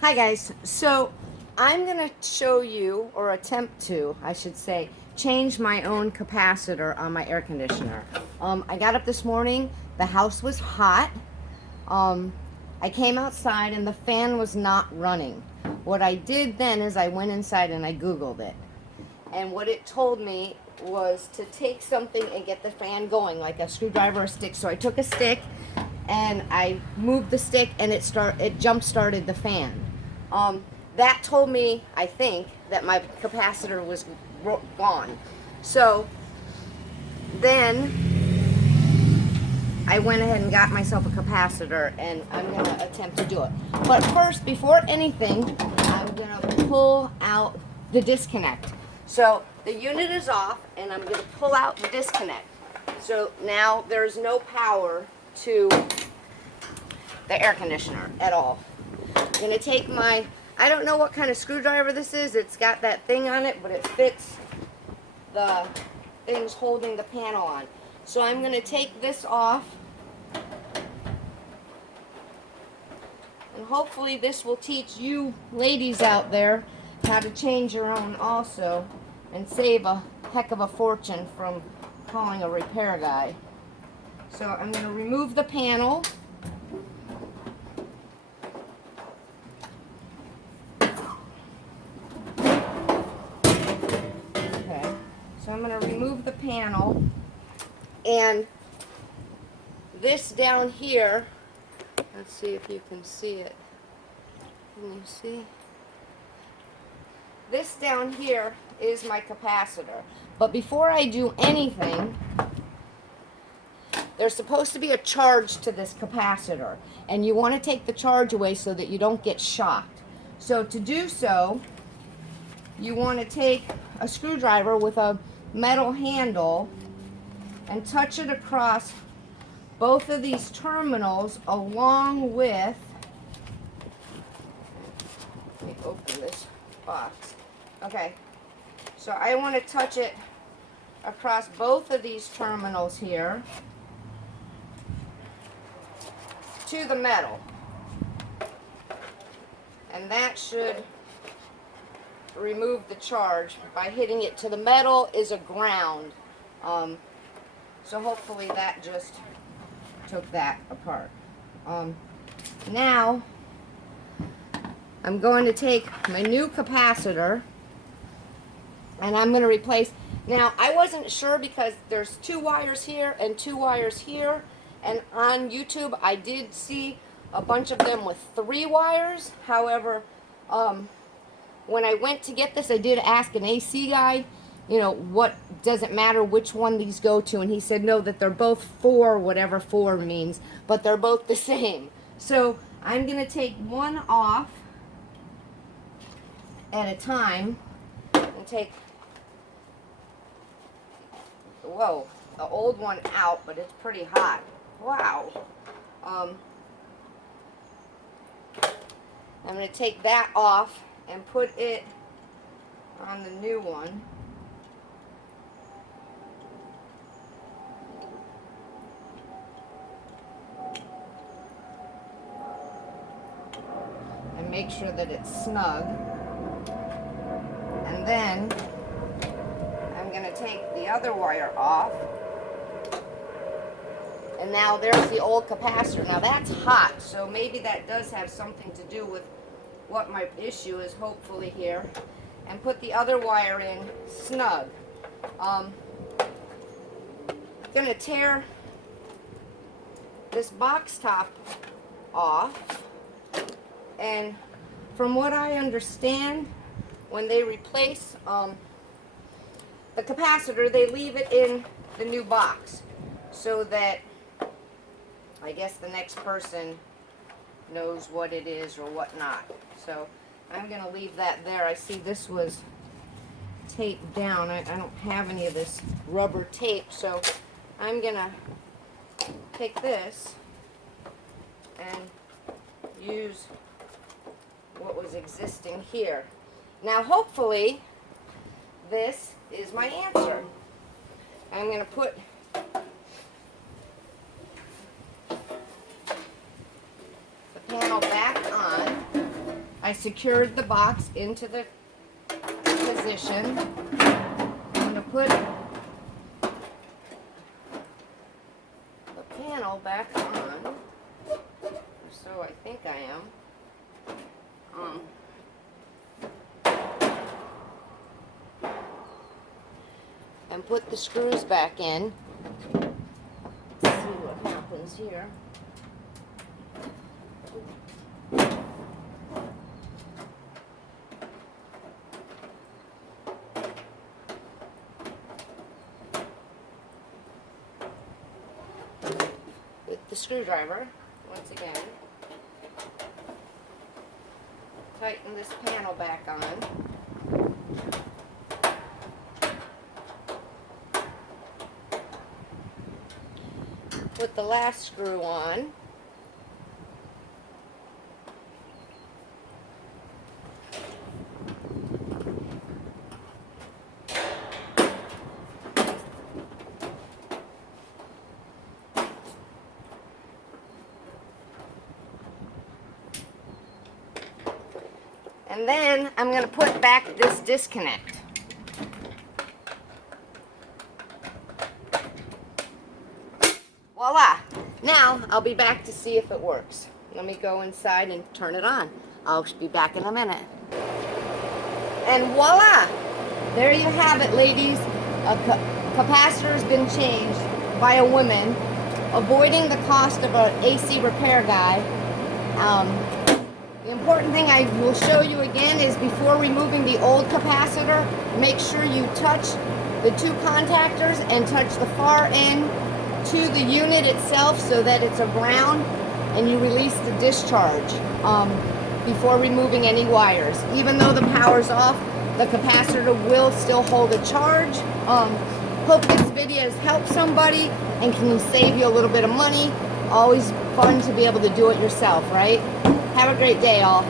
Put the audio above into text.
Hi guys, so I'm going to show you, or attempt to, I should say, change my own capacitor on my air conditioner. I got up this morning, the house was hot. Um, I came outside and the fan was not running. What I did then is I went inside and I Googled it. And what it told me was to take something and get the fan going, like a screwdriver or a stick. So I took a stick and I moved the stick and it jump started the fan. That told me, I think, that my capacitor was gone. So then I went ahead and got myself a capacitor, and I'm going to attempt to do it. But first, before anything, I'm going to pull out the disconnect. So the unit is off, and I'm going to pull out the disconnect. So now there's no power to the air conditioner at all. I'm going to take my, I don't know what kind of screwdriver this is. It's got that thing on it, but it fits the things holding the panel on. So I'm going to take this off, and hopefully this will teach you ladies out there how to change your own also and save a heck of a fortune from calling a repair guy. So I'm going to remove the panel. Okay, so I'm going to remove the panel. And this down here, let's see if you can see it. Can you see? This down here is my capacitor. But before I do anything, there's supposed to be a charge to this capacitor. And you want to take the charge away so that you don't get shocked. So to do so, you want to take a screwdriver with a metal handle and touch it across both of these terminals along with, let me open this box. Okay, so I want to touch it across both of these terminals here to the metal. And that should remove the charge. By hitting it to the metal is a ground. So hopefully that just took that apart. Now I'm going to take my new capacitor and I'm going to replace. Now I wasn't sure because there's 2 wires here and 2 wires here, and on YouTube I did see a bunch of them with 3 wires. However, when I went to get this, I did ask an AC guy, you know, what does it matter which one these go to, and he said no, that they're both 4, whatever 4 means, but they're both the same. So I'm going to take one off at a time and take, whoa, the old one out, but it's pretty hot. Wow. I'm going to take that off and put it on the new one. And make sure that it's snug. And then I'm going to take the other wire off. And now there's the old capacitor. Now that's hot, so maybe that does have something to do with what my issue is, hopefully here. And put the other wire in snug. I'm going to tear this box top off. And from what I understand, when they replace the capacitor, they leave it in the new box so that I guess the next person knows what it is or what not. So I'm going to leave that there. I see this was taped down. I don't have any of this rubber tape, so I'm going to take this and use what was existing here. Now hopefully this is my answer. I'm going to put the panel back on. I secured the box into the position. I'm going to put the panel back on, so I think I am. And put the screws back in. Let's see what happens here. With the screwdriver, once again, tighten this panel back on. Put the last screw on. And then I'm going to put back this disconnect. Voila! Now I'll be back to see if it works. Let me go inside and turn it on. I'll be back in a minute. And voila! There you have it, ladies. A capacitor has been changed by a woman, avoiding the cost of an AC repair guy. The important thing I will show you again is before removing the old capacitor, make sure you touch the two contactors and touch the far end to the unit itself so that it's a ground, and you release the discharge before removing any wires. Even though the power's off, the capacitor will still hold a charge. Hope this video has helped somebody and can save you a little bit of money. Always fun to be able to do it yourself, right? Have a great day, all.